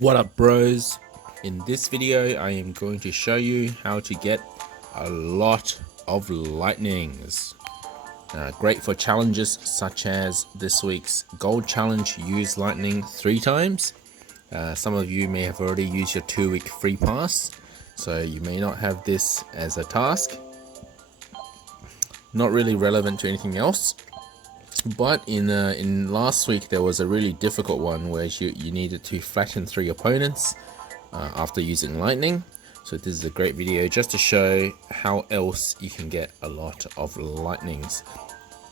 What up, bros? In this video I am going to show you how to get a lot of lightnings. Great for challenges such as this week's gold challenge. Use lightning 3 times. Some of you may have already used your 2-week free pass, so you may not have this as a task. Not really relevant to anything else. But in last week there was a really difficult one where you needed to flatten 3 opponents after using lightning. So this is a great video just to show how else you can get a lot of lightnings.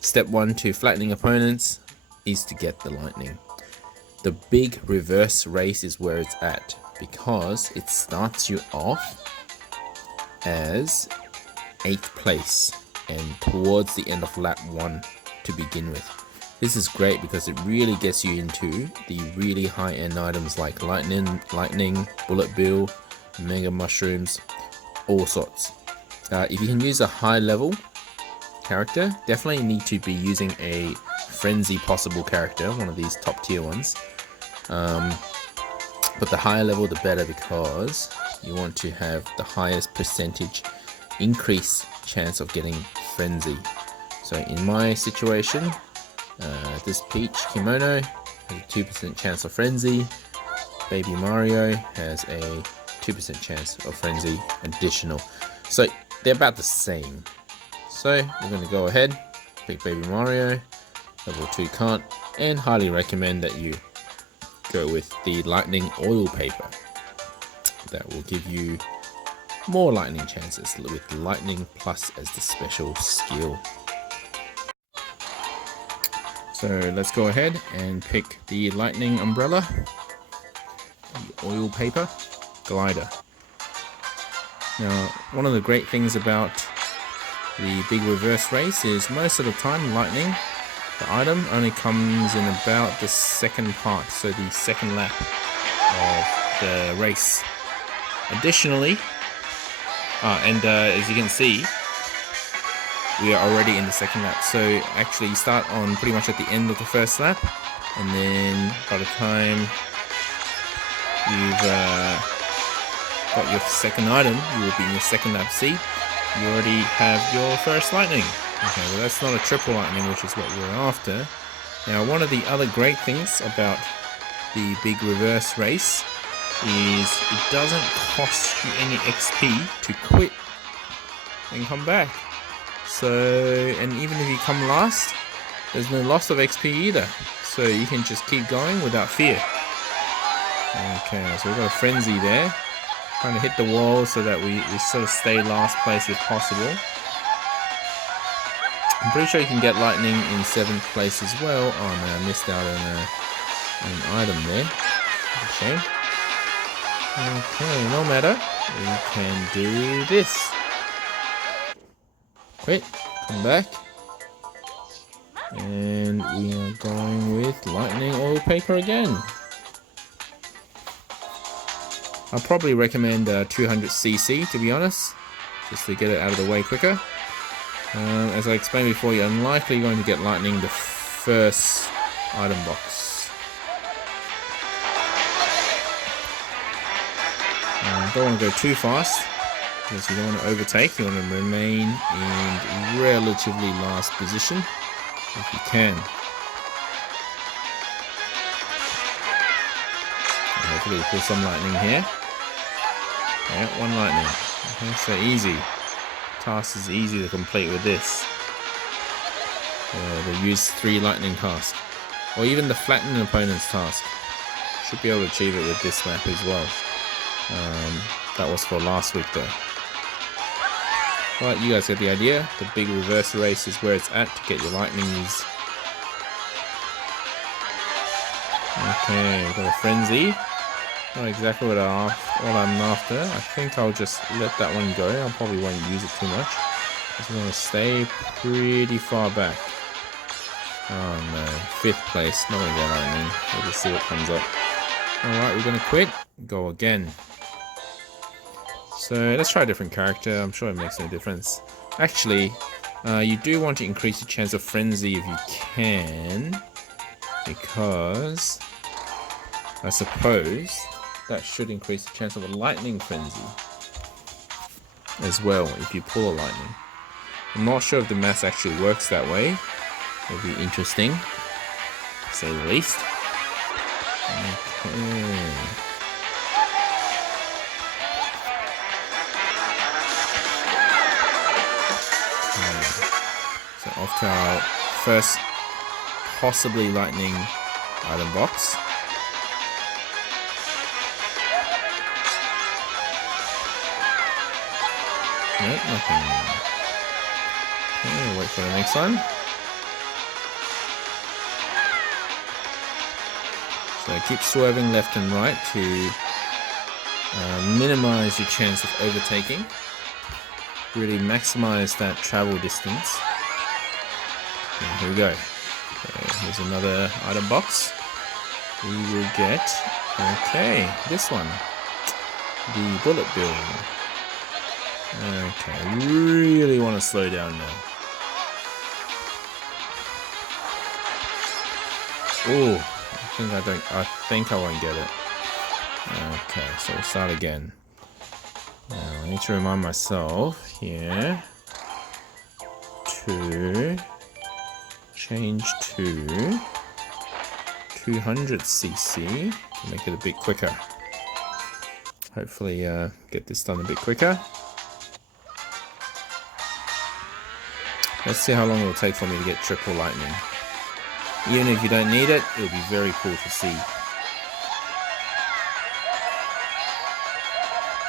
Step 1 to flattening opponents is to get the lightning. The big reverse race is where it's at, because it starts you off as 8th place and towards the end of lap 1 to begin with. This is great because it really gets you into the really high-end items like lightning, bullet bill, mega mushrooms, all sorts. If you can use a high level character, definitely need to be using a frenzy possible character, one of these top tier ones. But the higher level the better, because you want to have the highest percentage increase chance of getting frenzy. So in my situation, this Peach Kimono has a 2% chance of frenzy. Baby Mario has a 2% chance of frenzy additional. So they're about the same. So we're going to go ahead, pick Baby Mario, level 2 Kart, and highly recommend that you go with the lightning oil paper. That will give you more lightning chances with lightning plus as the special skill. So let's go ahead and pick the lightning umbrella, the oil paper, glider. Now, one of the great things about the big reverse race is most of the time lightning, the item, only comes in about the second part, so the second lap of the race. Additionally, as you can see, we are already in the second lap. So actually you start on pretty much at the end of the first lap, and then by the time you've got your second item, you will be in your second lap. See, you already have your first lightning. Okay, well that's not a triple lightning, which is what we're after. Now, one of the other great things about the big reverse race is it doesn't cost you any XP to quit and come back. So, and even if you come last, there's no loss of XP either. So you can just keep going without fear. Okay, so we've got a frenzy there. Trying to hit the wall so that we sort of stay last place if possible. I'm pretty sure you can get lightning in 7th place as well. Oh no, I missed out on an item there. Shame. Okay, no matter. We can do this. Quit, come back, and we are going with lightning oil paper again. I'll probably recommend 200cc, to be honest, just to get it out of the way quicker. As I explained before, you're unlikely going to get lightning the first item box. Don't want to go too fast, because you don't want to overtake. You want to remain in relatively last position if you can. Hopefully pull some lightning here. Yeah, 1 lightning. Okay, so easy. Task is easy to complete with this. They use 3 lightning task, or even the flatten opponent's task. Should be able to achieve it with this map as well. That was for last week though. But you guys get the idea. The big reverse race is where it's at to get your lightnings. Okay, we've got a frenzy. Not exactly what I'm after. I think I'll just let that one go. I probably won't use it too much. Just going to stay pretty far back. Oh no, 5th place. Not going to get lightning. We'll just see what comes up. Alright, we're going to quit. Go again. So let's try a different character. I'm sure it makes no difference. Actually, you do want to increase the chance of frenzy if you can, because I suppose that should increase the chance of a lightning frenzy as well if you pull a lightning. I'm not sure if the math actually works that way. It'll be interesting, to say the least. Okay. So off to our first possibly lightning item box. Nope, nothing. Okay, wait for the next one. So keep swerving left and right to minimize your chance of overtaking. Really maximize that travel distance. And here we go. Okay, here's another item box. We will get, okay, this one. The bullet bill. Okay, I really want to slow down now. Oh, I think I won't get it. Okay, so we'll start again. Now I need to remind myself here to change to 200cc to make it a bit quicker. Hopefully get this done a bit quicker. Let's see how long it will take for me to get triple lightning. Even if you don't need it, it'll be very cool to see.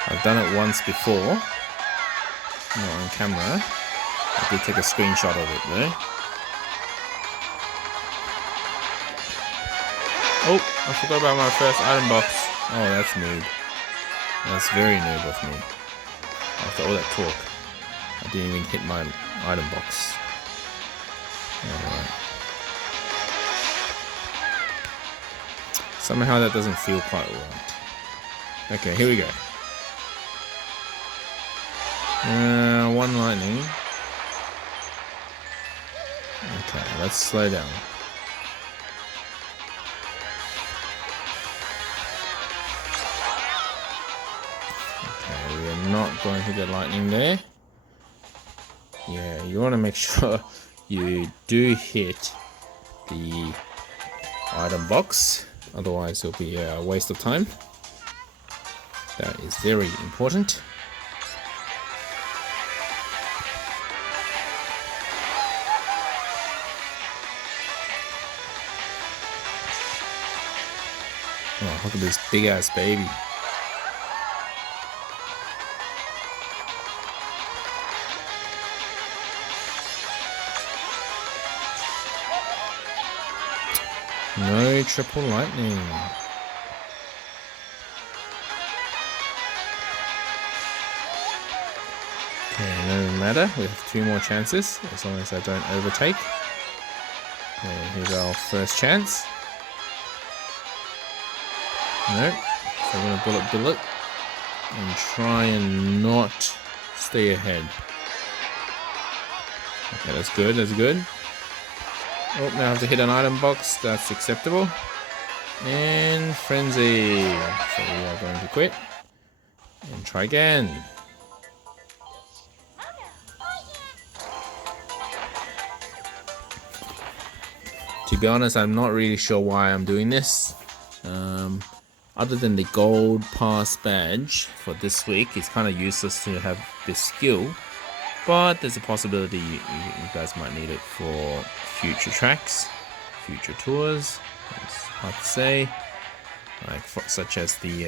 I've done it once before, not on camera. I did take a screenshot of it though. Oh, I forgot about my first item box. Oh, that's noob. That's very noob of me. After all that talk, I didn't even hit my item box. Alright. Somehow that doesn't feel quite right. Okay, here we go. One lightning. Okay, let's slow down. Okay, we are not going to get lightning there. Yeah, you want to make sure you do hit the item box, otherwise it'll be a waste of time. That is very important. Oh, look at this big ass baby. No triple lightning. Okay, no matter. We have 2 more chances as long as I don't overtake. Okay, here's our first chance. Nope. So I'm gonna bullet and try and not stay ahead. Okay, that's good, that's good. Oh, now I have to hit an item box, that's acceptable. And frenzy. So we are going to quit. And try again. To be honest, I'm not really sure why I'm doing this. Other than the gold pass badge for this week, it's kind of useless to have this skill. But there's a possibility you guys might need it for future tracks, future tours. It's hard to say. Like such as the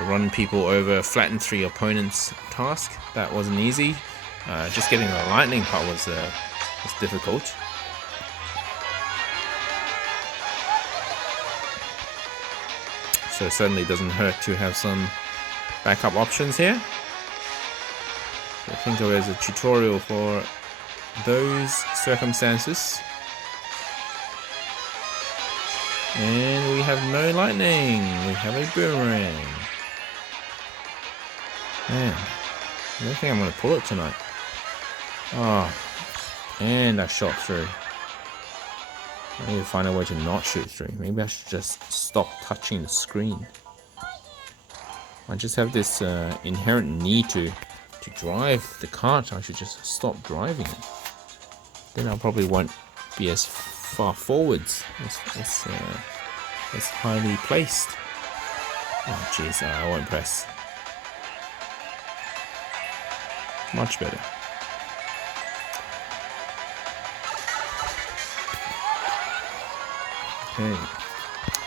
run people over, flatten 3 opponents task. That wasn't easy. Just getting the lightning part was difficult. So it certainly doesn't hurt to have some backup options here. So think of it as a tutorial for those circumstances. And we have no lightning. We have a boomerang. Man, I don't think I'm going to pull it tonight. Oh, and I shot through. I need to find a way to not shoot through. Maybe I should just stop touching the screen. I just have this inherent need to drive the kart. I should just stop driving it. Then I probably won't be as far forwards, as highly placed. Oh jeez, I won't press. Much better. Okay.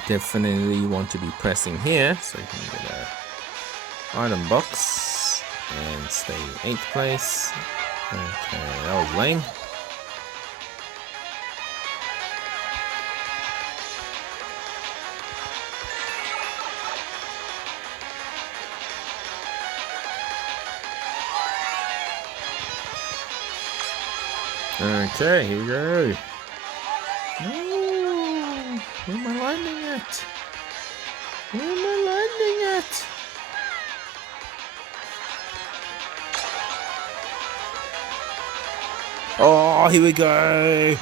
Definitely want to be pressing here, so you can get a item box and stay in 8th place. Okay, that was lame. Okay, here we go. No, where am I landing at? Where am I landing at? Oh, here we go.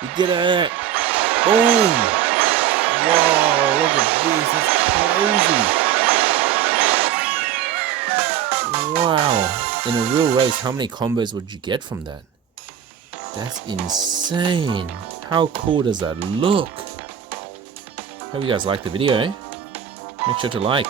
We did it. Boom. Whoa, look at this. That's crazy. Wow. In a real race, how many combos would you get from that? That's insane. How cool does that look? Hope you guys liked the video. Make sure to like,